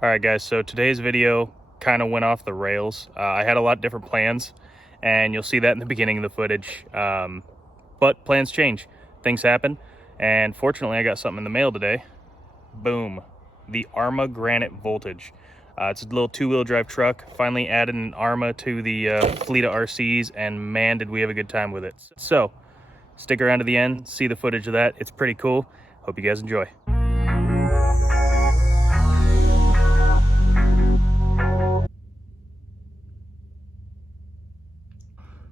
All right, guys, so today's video kind of went off the rails. I had a lot of different plans, and you'll see that in the beginning of the footage. But plans change, things happen, and fortunately I got something in the mail today. Boom, the Arrma Granite Voltage. It's a little two-wheel drive truck. Finally added an Arrma to the fleet of RCs, and man, did we have a good time with it. So stick around to the end, see the footage of that. It's pretty cool. Hope you guys enjoy.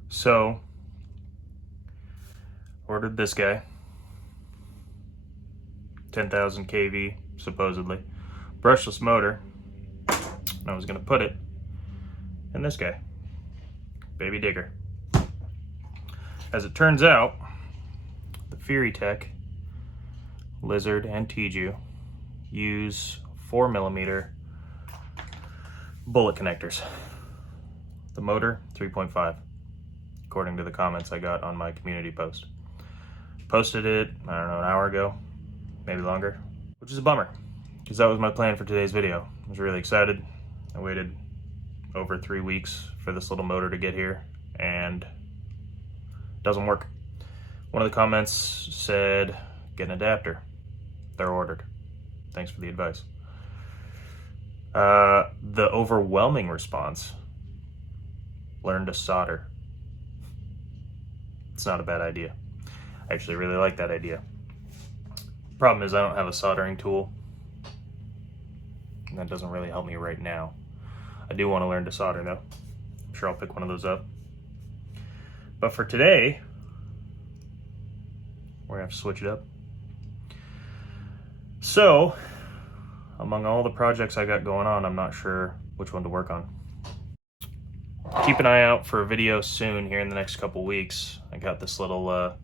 So, ordered this guy, 10,000 kV, supposedly, brushless motor, and I was gonna put it in this guy, Baby Digger. As it turns out, the Fury Tech, Lizard, and Tiju use 4mm bullet connectors. The motor, 3.5. According to the comments I got on my community post. Posted it, I don't know, an hour ago, maybe longer, which is a bummer, because that was my plan for today's video. I was really excited. I waited over 3 weeks for this little motor to get here, and it doesn't work. One of the comments said, get an adapter. They're ordered. Thanks for the advice. The overwhelming response, learn to solder. It's not a bad idea. I actually really like that idea. Problem is I don't have a soldering tool, and that doesn't really help me right now. I do want to learn to solder though. I'm sure I'll pick one of those up. But for today, we're gonna have to switch it up. So, among all the projects I got going on, I'm not sure which one to work on. Keep an eye out for a video soon here in the next couple weeks. I got this little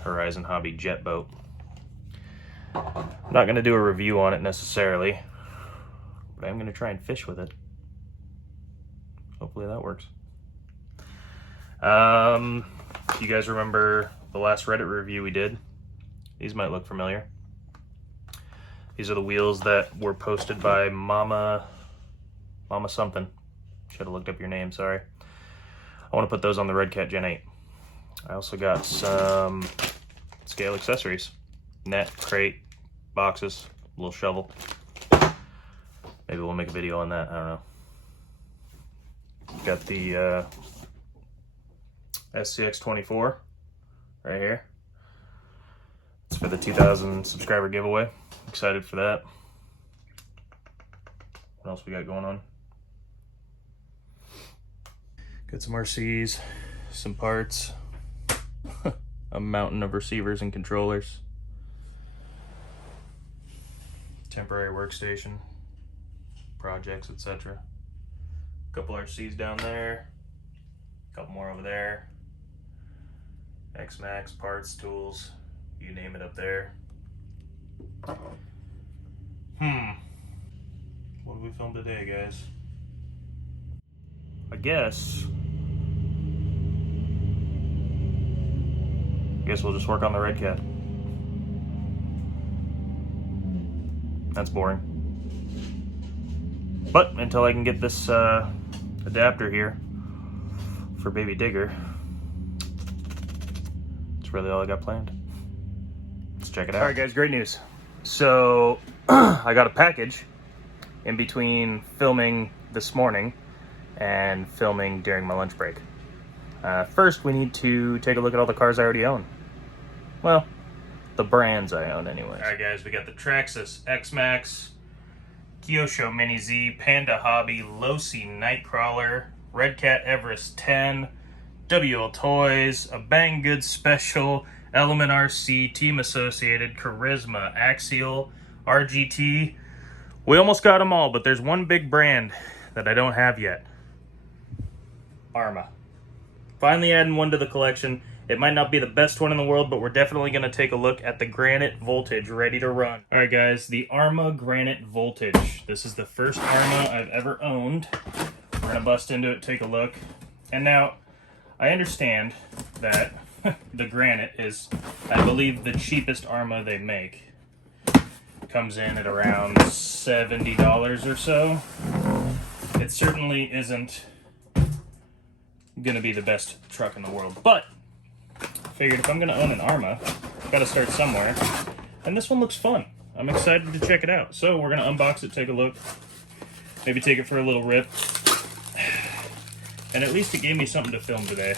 Horizon Hobby jet boat. I'm not going to do a review on it necessarily, but I'm going to try and fish with it. Hopefully that works. You guys remember the last Reddit review we did? These might look familiar. These are the wheels that were posted by Mama something. Should have looked up your name, sorry. I want to put those on the Red Cat Gen 8. I also got some scale accessories. Net, crate, boxes, a little shovel. Maybe we'll make a video on that, I don't know. Got the SCX24 right here. It's for the 2,000 subscriber giveaway. Excited for that. What else we got going on? Got some RCs, some parts, a mountain of receivers and controllers, temporary workstation, projects, etc. A couple RCs down there, a couple more over there, X-Max, parts, tools, you name it up there. What did we film today, guys? I guess we'll just work on the Red Cat. That's boring. But until I can get this adapter here for Baby Digger, that's really all I got planned. Let's check it out. All right, guys, great news. So I got a package in between filming this morning and filming during my lunch break. First, we need to take a look at all the cars I already own. Well, the brands I own anyways. Alright guys, we got the Traxxas X-Max, Kyosho Mini Z, Panda Hobby, Losi Nightcrawler, Red Cat Everest 10, WL Toys, a Bang Goods Special, Element RC, Team Associated, Charisma, Axial, RGT. We almost got them all, but there's one big brand that I don't have yet. Arrma. Finally adding one to the collection. It might not be the best one in the world, but we're definitely going to take a look at the Granite Voltage ready to run. Alright guys, the Arrma Granite Voltage. This is the first Arrma I've ever owned. We're going to bust into it, take a look. And now, I understand that the Granite is, I believe, the cheapest Arrma they make. comes in at around $70 or so. It certainly isn't going to be the best truck in the world, but I figured if I'm going to own an Arrma, I've got to start somewhere, and this one looks fun. I'm excited to check it out. So we're going to unbox it, take a look, maybe take it for a little rip, and at least it gave me something to film today,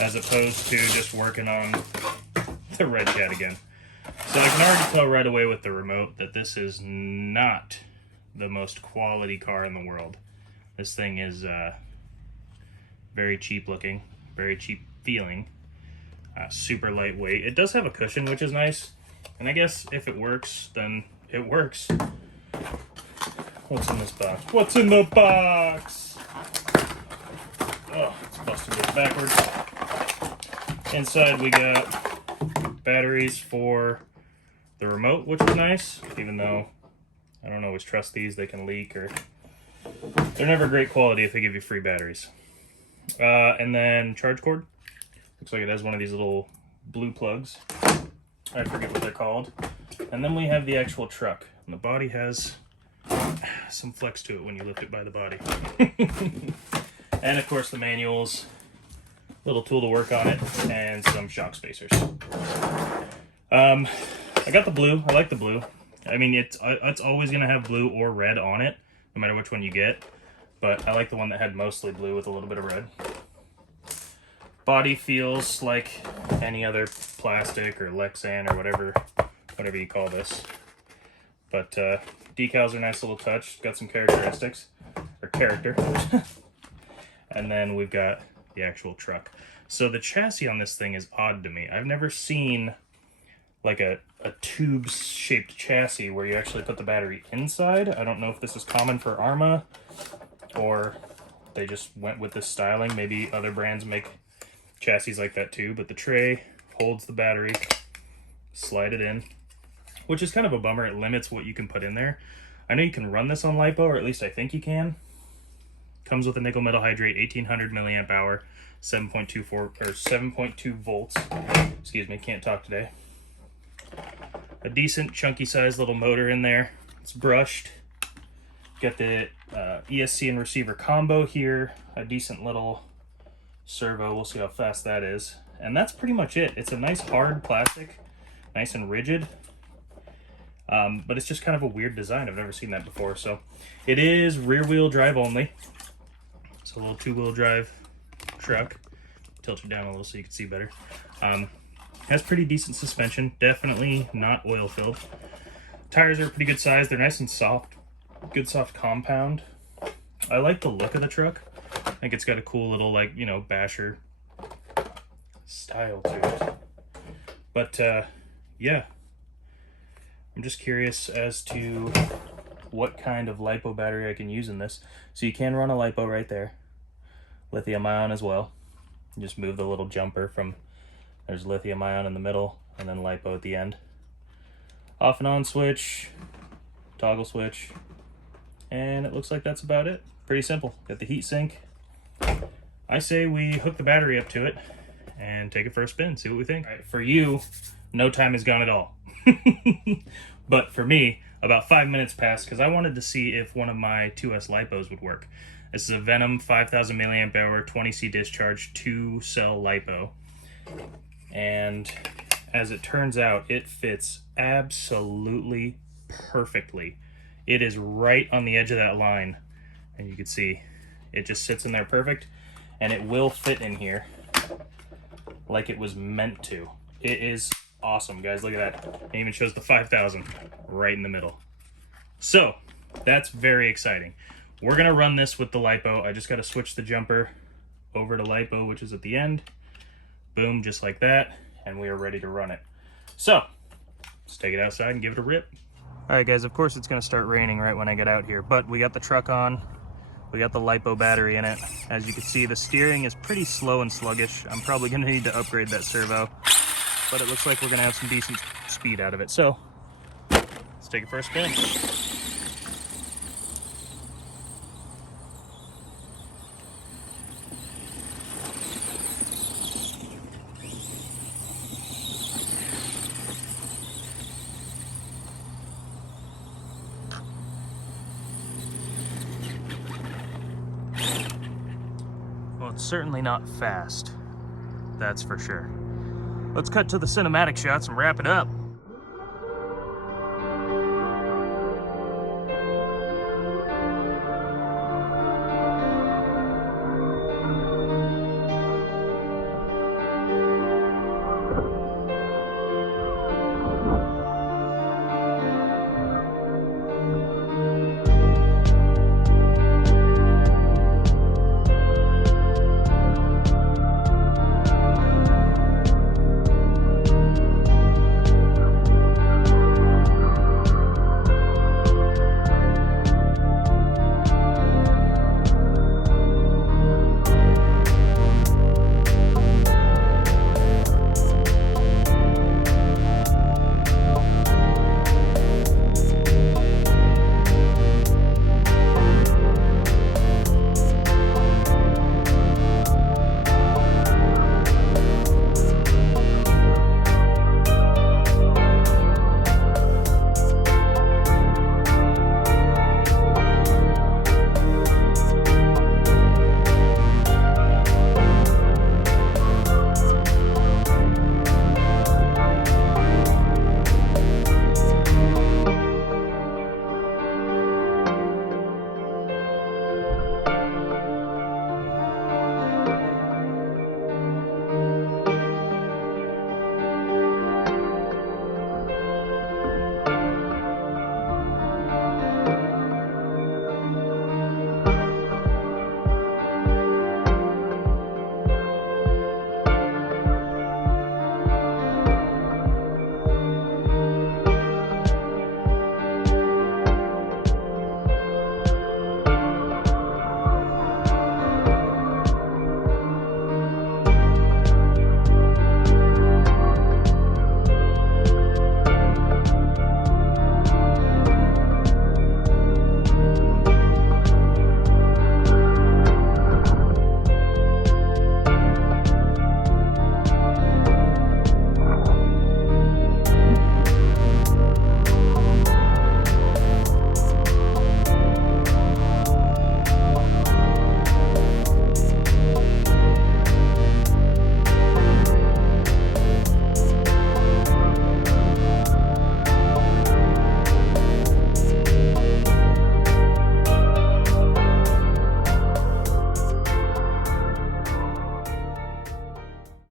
as opposed to just working on the Red Cat again. So I can already tell right away with the remote that this is not the most quality car in the world. This thing is very cheap looking, very cheap feeling, super lightweight. It does have a cushion, which is nice, and I guess if it works, then it works. What's in this box? What's in the box? Oh, it's busted this backwards. Inside we got batteries for the remote, which is nice, even though I don't always trust these. They can leak, or they're never great quality if they give you free batteries. And then charge cord. Looks like it has one of these little blue plugs. I forget what they're called. And then we have the actual truck. And the body has some flex to it when you lift it by the body. And of course the manuals, little tool to work on it, and some shock spacers. I got the blue. I like the blue. I mean, it's always going to have blue or red on it, no matter which one you get. But I like the one that had mostly blue with a little bit of red. Body feels like any other plastic or Lexan or whatever you call this. But decals are a nice little touch. Got some characteristics, or character. And then we've got the actual truck. So the chassis on this thing is odd to me. I've never seen like a tube-shaped chassis where you actually put the battery inside. I don't know if this is common for Arrma, or they just went with this styling. Maybe other brands make chassis like that too, but the tray holds the battery, slide it in, which is kind of a bummer. It limits what you can put in there. I know you can run this on LiPo, or at least I think you can. Comes with a nickel metal hydrate, 1800 milliamp hour, 7.2 volts. Excuse me, can't talk today. A decent chunky sized little motor in there. It's brushed. Got the ESC and receiver combo here. A decent little servo. We'll see how fast that is. And that's pretty much it. It's a nice hard plastic, nice and rigid. But it's just kind of a weird design. I've never seen that before. So it is rear wheel drive only. It's a little 2-wheel drive truck. Tilt it down a little so you can see better. Has pretty decent suspension, definitely not oil filled. Tires are pretty good size. They're nice and soft, good soft compound. I like the look of the truck. I think it's got a cool little, like, you know, basher style to it. But yeah, I'm just curious as to what kind of LiPo battery I can use in this. So you can run a LiPo right there, lithium ion as well. You just move the little jumper from, there's lithium ion in the middle, and then LiPo at the end. Off and on switch, toggle switch, and it looks like that's about it. Pretty simple. Got the heat sink. I say we hook the battery up to it and take it for a spin, see what we think. All right, for you, no time has gone at all. But for me, about 5 minutes passed because I wanted to see if one of my 2S LiPos would work. This is a Venom 5000 milliamp hour 20C discharge 2-cell LiPo. And as it turns out, it fits absolutely perfectly. It is right on the edge of that line, and you can see it just sits in there perfect, and it will fit in here like it was meant to. It is awesome, guys. Look at that. It even shows the 5000 right in the middle. So that's very exciting. We're gonna run this with the LiPo. I just got to switch the jumper over to LiPo, which is at the end. Boom, just like that, and we are ready to run it. So let's take it outside and give it a rip. All right, guys, of course it's gonna start raining right when I get out here, but we got the truck on. We got the LiPo battery in it. As you can see, the steering is pretty slow and sluggish. I'm probably gonna need to upgrade that servo, but it looks like we're gonna have some decent speed out of it. So let's take it for a spin. certainly not fast. That's for sure. Let's cut to the cinematic shots and wrap it up.